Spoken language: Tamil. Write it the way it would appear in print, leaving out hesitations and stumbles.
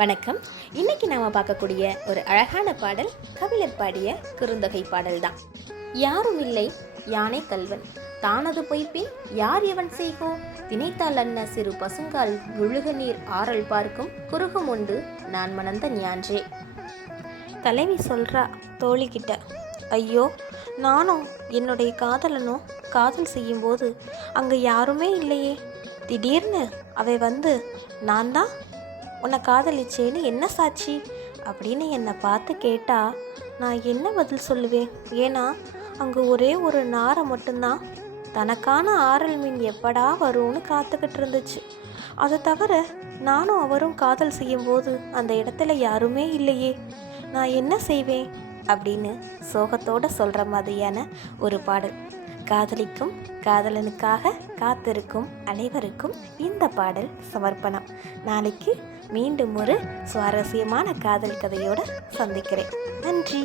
வணக்கம். இன்னைக்கு நாம பார்க்கக்கூடிய ஒரு அழகான பாடல் கபிலர் பாடிய குறுந்தொகை பாடல் தான். யாரும் இல்லை யானை கல்வன் தானது பொய்ப்பின் யார் எவன் செய்கோ திணைத்தால் அன்ன சிறு பசுங்கால் முழுக நீர் ஆறல் பார்க்கும் குறுகும் உண்டு நான் மணந்த ஞான்றே. தலைவி சொல்றா தோழிக்கிட்ட, ஐயோ, நானும் என்னுடைய காதலனும் காதல் செய்யும்போது அங்கே யாருமே இல்லையே. திடீர்னு அவை வந்து நான் தான் உன்னை காதலிச்சேன்னு என்ன சாட்சி அப்படின்னு என்னை பார்த்து கேட்டா நான் என்ன பதில் சொல்லுவேன்? ஏன்னா அங்கே ஒரே ஒரு நாரை மட்டும்தான் தனக்கான ஆரல் மீன் எப்படா வரும்னு காத்துக்கிட்டு இருந்துச்சு. அதை தவிர நானும் அவரும் காதல் செய்யும்போது அந்த இடத்துல யாருமே இல்லையே, நான் என்ன செய்வேன் அப்படின்னு சோகத்தோடு சொல்கிற மாதிரியான ஒரு பாடல். காதலிக்கும் காதலனுக்காக காத்திருக்கும் அனைவருக்கும் இந்த பாடல் சமர்ப்பணம். நாளைக்கு மீண்டும் ஒரு சுவாரஸ்யமான காதல் கதையோடு சந்திக்கிறேன். நன்றி.